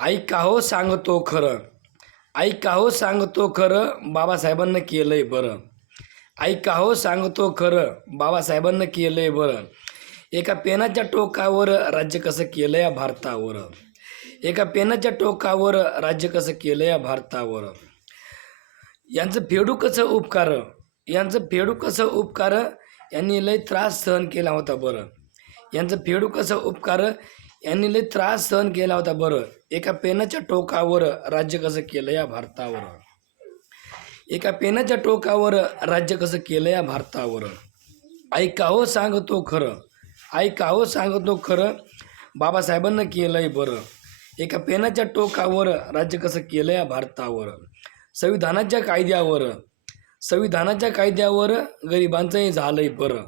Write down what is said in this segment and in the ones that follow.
आई का हो सांगतो खरं, आई का हो सांगतो खरं, बाबासाहेबांना केलंय बरं. आई का हो सांगतो खरं, बाबासाहेबांना केलंय बरं. एका पेनाच्या टोकावर राज्य कसं केलं या भारतावर. एका पेनाच्या टोकावर राज्य कसं केलं या भारतावर. यांचं फेडू कसं उपकार, यांचं फेडू कसं उपकार, यांनी लय त्रास सहन केला होता बरं. यांचं फेडू कसं उपकार, यांनी लय त्रास सहन केला होता बरं. एका पेनाच्या टोकावर राज्य कसं केलं या भारतावर. एका पेनाच्या टोकावर राज्य कसं केलं या भारतावर. आई का हो सांगतो खरं, आई का हो सांगतो खरं, बाबासाहेबांना केलंय बरं. एका पेनाच्या टोकावर राज्य कसं केलं या भारतावर. संविधानाच्या कायद्यावर, संविधानाच्या कायद्यावर गरिबांचंही झालंय बरं.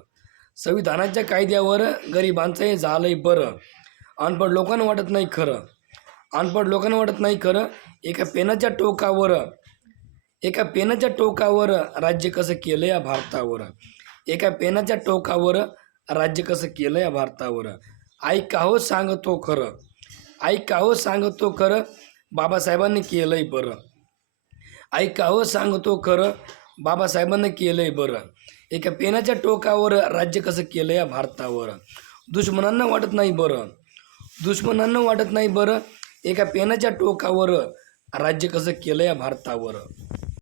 संविधानाच्या कायद्यावर गरिबांचंही झालंय बरं. अनपढ लोकांना वाटत नाही खरं, अनपढ लोकांना वाटत नाही खरं. एका पेनाच्या टोकावर, एका पेनाच्या टोकावर राज्य कसं केलं या भारतावर. एका पेनाच्या टोकावर राज्य कसं केलं या भारतावर. आई का हो सांगतो खरं, आई का हो सांगतो खरं, बाबासाहेबांनी केलंय बरं. आई का हो सांगतो खरं, बाबासाहेबांनी केलंय बरं. एका पेनाच्या टोकावर राज्य कसं केलं या भारतावर. दुश्मनांना वाटत नाही बरं, दुश्मनांना वाटत नाही बरं. एका पेनाच्या टोकावर राज्य कसं केलं या भारतावर.